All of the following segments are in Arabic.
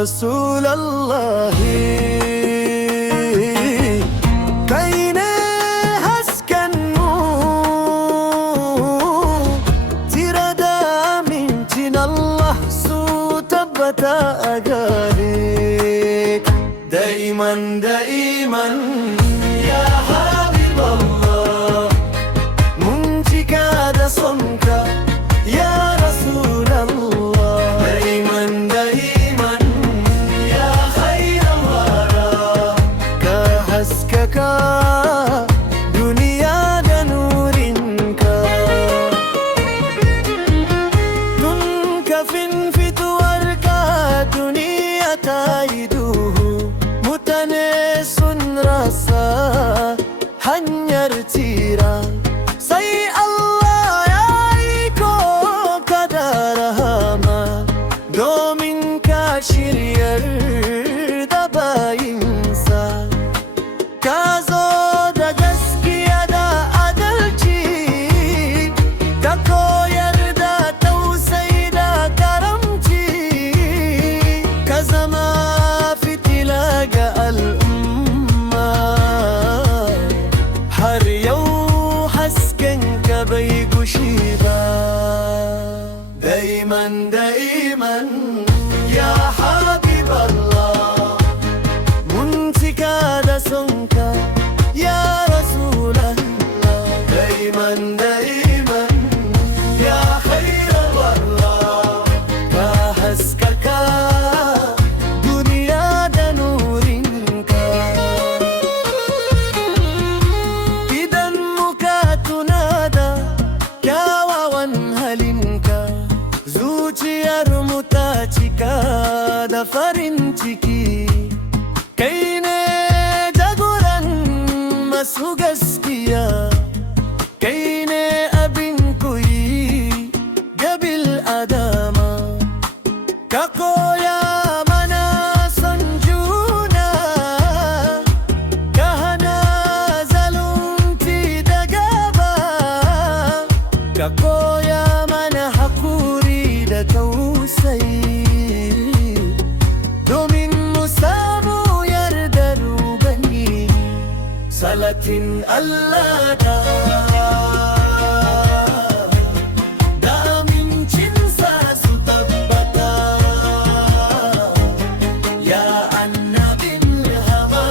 رسول الله كاينه هسكنو تيرادا من جن الله سو تبتا أغاريك دائما دائما يا حبيب الله منجك هذا صنك يا رسول الله دائما دائما يا خير الورى كحسكك دنيا نورك تنك في تورك دنيا تايدوه متنس راسا hanyar tira sai Allah ya iko ka da rahama domin ka shiryar da bayinsa ka zo da gaskiya da adalci ka koyar da tausayi da karamci ka zama fitila ga al'umma har yau haskenka bai gushi ba daiman daiman ya habib Allah mun cika da sonka ya rasulallah daiman daiman ya khairar wallah ka haskaka duniya da nurinka idan muka tuna da kyawawan halinka zuciyarmu ta cika da farin ciki kai ne jagoran masu gaskiya kai ne abin koyi ga bil adama ka koya mana son juna ka hana zalunci da gaba ka koya mana hakuri da tausayi domin mu samu yardar Ubangiji salatin Allah da amincinsa su tabbata ya annabin rahama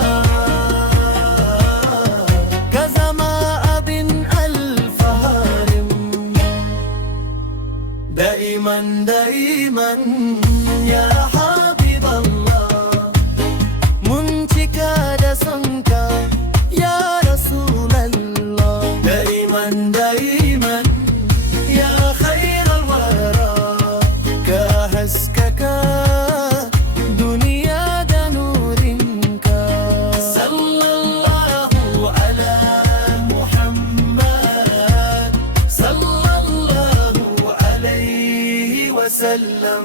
ka zama abin alfaharin daiman daiman ya habib Allah mun cika da sonka ya rasulallah daiman daiman ya khairar wara ka haskaka duniya da nurinka sallallahu ala muhammad sallallahu alaihi wasallam